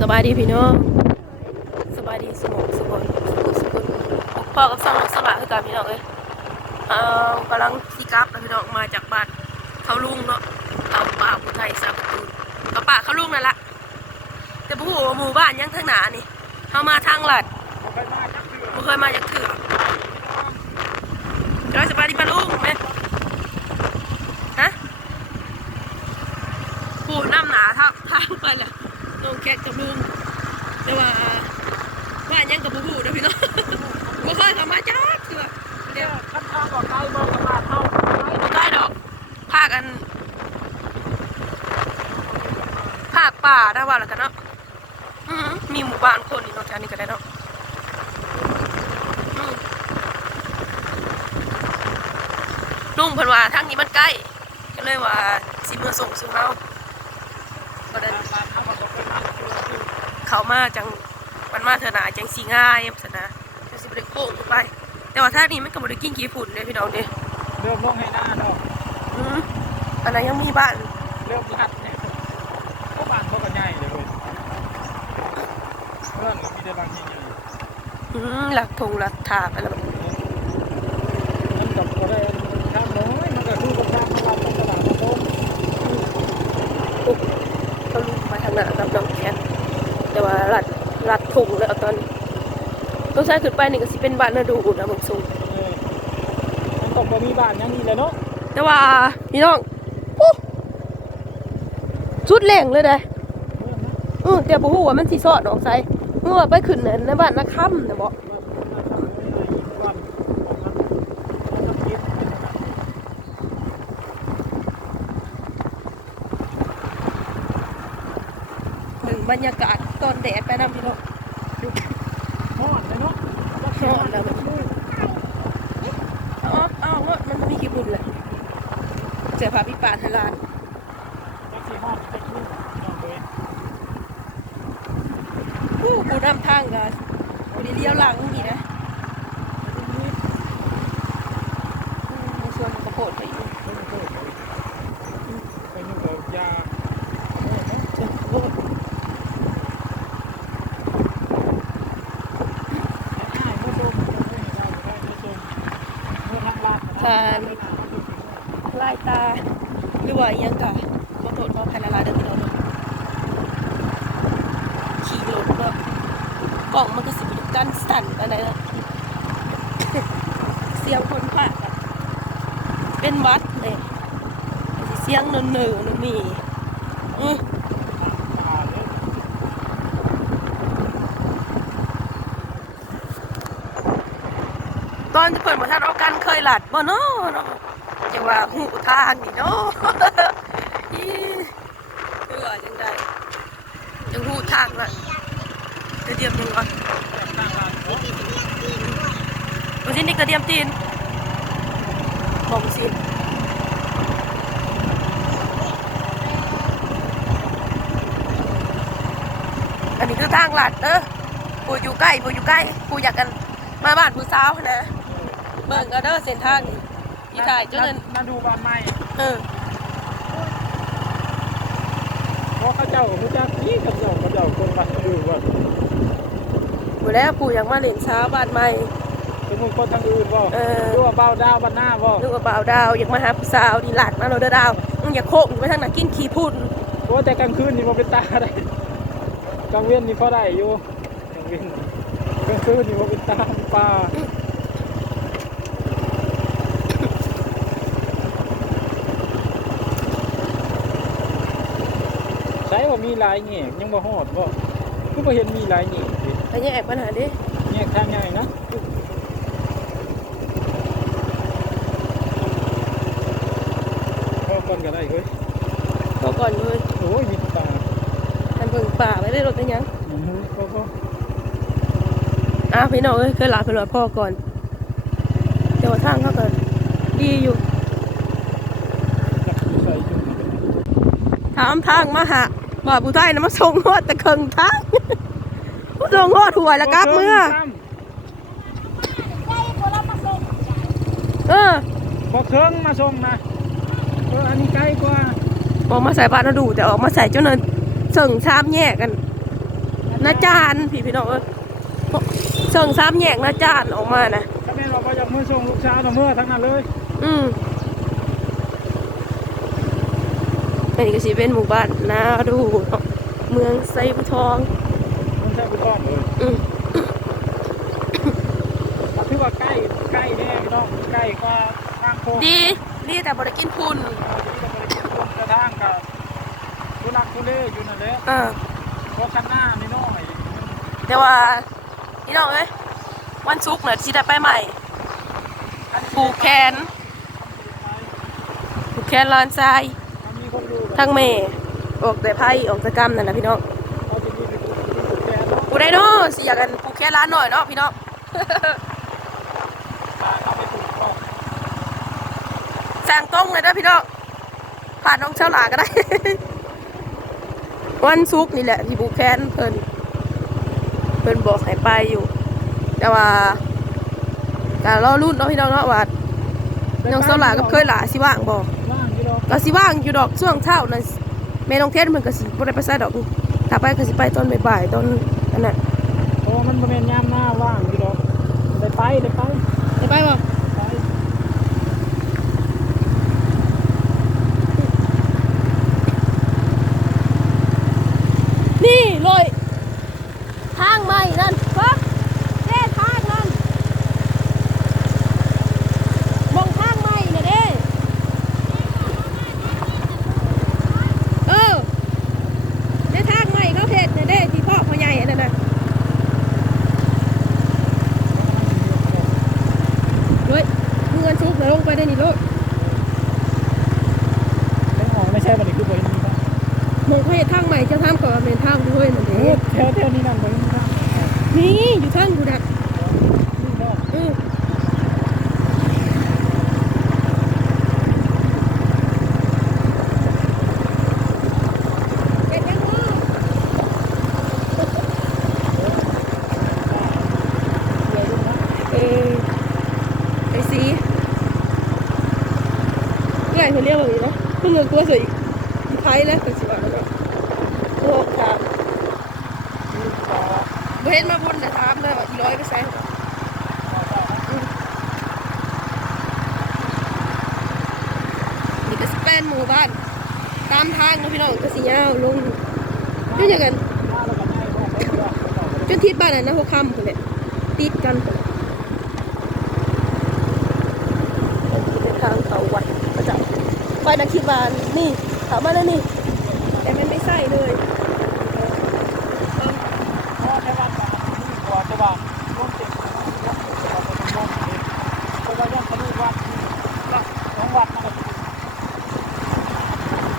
สบายดีพี่น้องสบายดีสมองสมองสุขสุขพ่อกับสมองสละคือกันพี่น้องเอ้ยเอากำลังสิกลับพี่น้องมาจากบ้านเขาลุงเนาะเอาป่าผู้ไทยสามประตูกับป่าเขาลุงนั่นละแต่ผู้หมู่บ้านยังทางหนานี่เขามาทางหลัดบ่เคยมาจากเถื่อเราสบายดีป่ะลุงไหมฮะ ปูน้ำหนาทับทางไปแหละน้อง แคทกับลุงแต่ว่าบ้ายังกับผู้นะพี่น้องบ่เคยเข้ามาจ้าคือว่าเดี๋ยวคันทางบอกไกลบอกตลาดเท่าได้ดอกภาคอันภาคป่าได้ว่าแล้วกันเนาะมีหมู่บ้านคนนี่เนาะแถวนี้ก็ได้เนาะลุงเพิ่นว่าทางนี้มันใกล้ก็เลยว่าสิเมื่อส่งซึ่งเราก็ได้ เขาบอกเป็นทางคือคือ เขามาจังมันมาเถอะนะจังสีง่ายสนะจะสิบได้โค้งขึ้นไป แต่ว่าถ้านี้มันก็บ่ได้กินขี้ฝุ่นเลยพี่น้องเด้เริ่มลงให้หน้าดอกอืมอันนั้นยังมีบ้านเริ่มลัดเนี่ยเขาบ้านเขาก็ใหญ่เลยเว้ยเพื่อนก็มีได้บางทีอยู่อืมหลักทงหลักถากอะไรแบบนี้นั่นกับก็ได้ทางน้อยมันก็คือกับทางตลาดตลาดตะโกนอุ๊บเขาลุกมาทางหน้ากับน้องแคท แต่ว่าหลัดหลัดทงแล้วตอนนี้ต้องใช้ขึ้นไปนี่ก็สิเป็นบ้านนาดูนะมึงสูงเออมันต้องบ่มีบ้านอยังนี้แหละเนาะแต่ว่าพี่น้องปุ๊บสุดแรงเลยเด้เออแต่บ่ฮู้ว่ามันสิซอดออกไสเมื่อไปขึ้นนั่นในบ้านนาค่ำน่ะบ่บ้านของมันมันต้องคิด ถึง บรรยากาศตอนแดดไปนำพี่น้องฮอดเลยเนาะฮอดแล้วมันอ๋ออ้าวว่ามันมีกี่บุญเลยเจอพาพี่ป่าทลานแท็กซี่ฮอดแท็กซี่น้องเว้ยผู้กูนำทางกันกูได้เลี้ยวหลังนี่นะอืมในส่วนของกระโปดไปอยู่ ไปนู่นก็ยา เจอกระโปด ทานลายตา หรือว่าอิหยังกะกระโปดเขาพันละลาเดินไปแล้วเนขี่รถเนาะกล่องมันก็สิเป็นกันสั่นอะไรนะเสียงคนพากเป็นวัดเลยเสียงเนินเนินๆมีอือตอนจะเปิดหมาทันากันเคยหลัดบ่เนาะเนาะจะว่าหูทางนี่เนาะเพื่อจังได้จังหูทางละเดี๋ยวเดียมหนึ่งก่อนวันนี้นี่กระเดียมตีนบอกสิอันนี้คือทางหลัดเด้อปูอยู่ใกล้ปูอยู่ใกล้ปูอยากกันมาบ้านผู้สาวนะ เบิ่งกันเด้อเส้นทางนี่อีถ่ายจนนั้นมาดูบ้านใหม่เออเพราะเขาเจ้าเขาเจ้านี่เขาเจ้าเขาเจ้าคนบ้านอื่นว่าหมดแล้วปูอยากมาเล่นเช้าบ้านใหม่เป็นคนคนทางอื่นว่าเออดูว่าเบาดาวบ้านหน้าว่านึกว่าบ่าวดาวอยากมาหาผู้สาวนี่หลัดมาเราเด้อดาวมึงอย่าโคกอยู่ไปทางไหนกินขี้พุ่นเพราะแต่กลางคืนนี่มันเป็นตาได้กลางเว้นนี่พอได้อยู่กลางเว้นกลางคืนนี่มันเป็นตาเป็นปลา ว่ามีหลายแง่ยังบ่ฮอดบ่คือบ่เห็นมีหลายแง่สิไปแยกปัญหาดิแง่ทางใหญ่นะพอก่อนก็ได้เฮ้ยก็ก่อนเลยโอ้ยมีปลากันเบิ่งป่าไปได้รถได้ยังอือฮึก็ก็อะพี่น้องเอ้ยเคยหลาไปรถพ่อก่อนแต่ว่าทางเขาก็ดีอยู่ใส่จุ่มถามทางมาหา บ่าผู้ไทยนะมาส่งฮอดแต่เคิงทางผู้ส่งฮอดหัวยแล้วกลับเมื่อเออบอกเครื่องมาส่งนะเอออันนี้ใกล้กว่าออกมาใส่บ้านเราดูแต่ออกมาใส่เจ้าเนินเสิ่งชามแยกกันนาจานพี่พี่น้องเอ้ยเชิงซ้ำแยกนาจานออกมานะถ้าแม่นว่าบ่อยากมื้อส่งลูกสาวน่ะมื้อทั้งนั้นเลย อืม อันนี้ก็สิเป็นหมู่บ้านนาดูเนาะเมืองไซบุทองมันใช่บุญรอดเลยอืมถือว่าใกล้ใกล้แน่พี่น้องใกล้กว่าทางโค้งดีดีแต่บริกินพุนกระทางกับทุลักทุเลอยู่นั่นแหละอ่าเพราะคันหน้านี่น้อยแต่ว่าพี่น้องเอ้ยวันศุกร์น่ะสิได้ไปใหม่ผูกแขนผูกแขนลานทรายมันมีคนดู ทั้งเมย์ออกแต่ไพ่ออกแต่กรรมนั่นนะพี่น้องเขาจะมีเป็นผู้แทนเนาะกูได้เนาะสิอยากกันผูแขนร้านหน่อยเนาะพี่น้องเขาไปถูกต้งตรงเลยนะพี่น้องผ่านน้องเช่าหลาก็ได้ วันศุกนี่แหละ ที่ผูแขนเพิ่นเพิ่นบอกให้ไปอยู่ แต่ว่าการรอรุ่นเนาะพี่น้องเนาะว่าน้องเช่าหลากับเคยหลาสิว่างบอก กก็สิว่างอยู่ดอกช่วงเช้านั่นแม่น้องเทศมันก็สิบ่ได้ไปใส่ดอกถ้าไปก็สิไปตอนบ่ายๆตอนอันนั้นเพราะว่ามันบ่แม่นยามหน้าว่างอยู่ดอกได้ไปได้ไปได้ไปบ่ ไป นี่เลยทางใหม่นั่นปะเด้ทางนั่นมองทางใหม่น่ะเด้เออได้ทางใหม่เขาเฮ็ดน่ะเด้ที่พ่อพ่อใหญ่อันนั้นน่ะเฮ้ยมึงเงินชุบแล้วลงไปได้นี่โลด ไม่ออกไม่ใช่บัดนี้คือบ่เห็นมีนะ มองเขาเฮ็ดทางใหม่เจ้าทางก่อนเป็นทางด้วยนั่นโอ้เด้แถวแถวนี้นั่นบ่เห็นมีนะนี่อยู่ทางอยู่ดักนี่เนาะเออเป็นยังไงเออไอซีเรื่อยเขาเรียกว่าอย่างนี้นะเพิ่งเงินตัวสวยไทยแล้วแต่สิว่าแล้วก็โอ้ค่ะ เห็นมาบนนะถามเลยว่าอีร้อยเปอร์เซ็นต์นี่ก็สเปนหมู่บ้าน ตามทางนะพี่น้องก็สิยาวลงจนอย่างกันมาแล้วก็ง่ายบ่ไปเด้อจนทิศบ้านนะหัวค่ำคนเนี่ยติดกันคนเป็นทางเขาวัดประจับไฟนักคิดวานนี่ถามมาแล้วนี่แต่มันไม่ใช่เลย เพราะแค่ว่านี่ กว่าแต่ว่าร่วมติดร่วมติดเราก็ต้องมองเห็นเพราะว่าย่านทะลุวัดนี่ของวัดนั่นแหละ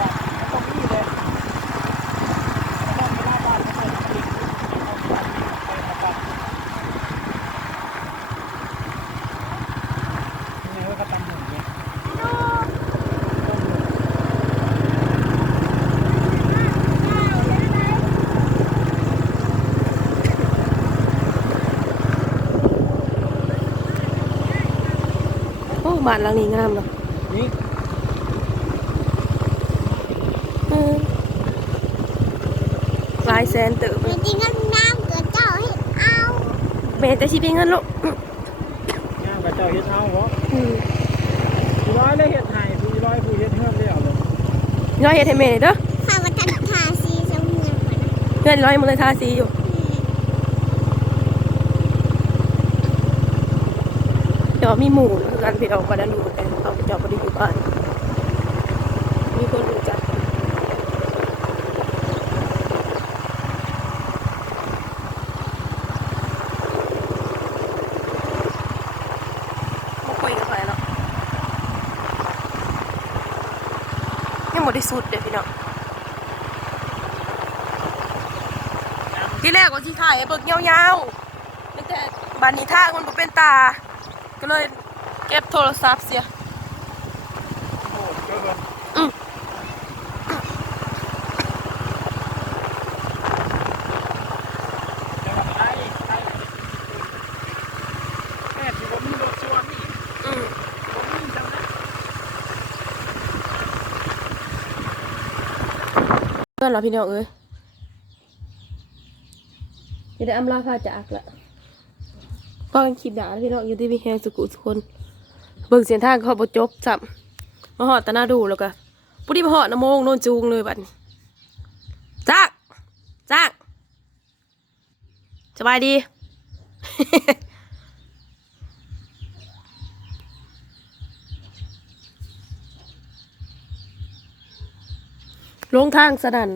วัดมันต้องมีเลยต้องมีหน้าบ้านมันต้องติดเอาไปมาปัดนี่ไงว่าเขาตั้งหนึ่งเนี่ย โอ้ บ้านหลังนี้งามเนาะนี่เออหลายแสนเติบจริงๆก็น้ำเกิดเจ้าเห็ดเอาแม่แต่ชีเป็นเงินลูกย่างกับเจ้าเฮ็ดเอาเหรออืมผู้ร้อยเลยเฮ็ดให้ผู้ร้อยผู้เฮ็ดเฮือนแล้วเลยร้อยเฮ็ดให้แม่เด้อข้าวัฒนทาซีสมเมืองก่อนนะเงินร้อยมันเลยทาสีอยู่ เดี๋ยวมีหมู่คือกันพี่น้องบ้านนั้นหมู่แต่เขาเจ้าบ่ได้อยู่บ้านมีคนรู้จักบ่คุยกับใครแล้วยังบ่ได้สุดเด้อพี่น้องที่แรกว่าที่ถ่ายเบิกยาวๆแต่บันนี้ท่ามันเป็นตา ก็เลยเก็บโทรศัพท์เสียโอ้เจอเลยอืมจังหวัดไทยไทยแม่ที่ผมมีรถส่วนนี่อืมผมมีจังนะเพื่อนเราพี่น้องเอ้ยจะได้อำลาพาจากละ ก็กันคลิปด่าพี่น้องอยู่ที่มีแฮงสุกุสุคนเบิ่งเสียงทางเขาบ่จบซ้ำมาหอดตะนาดูแล้วก็ปุ้ดิมาหอดน้ำโมงโนนจูงเลยบัดนี้จ้ากจ้ากสบายดี ลงทางสนั่น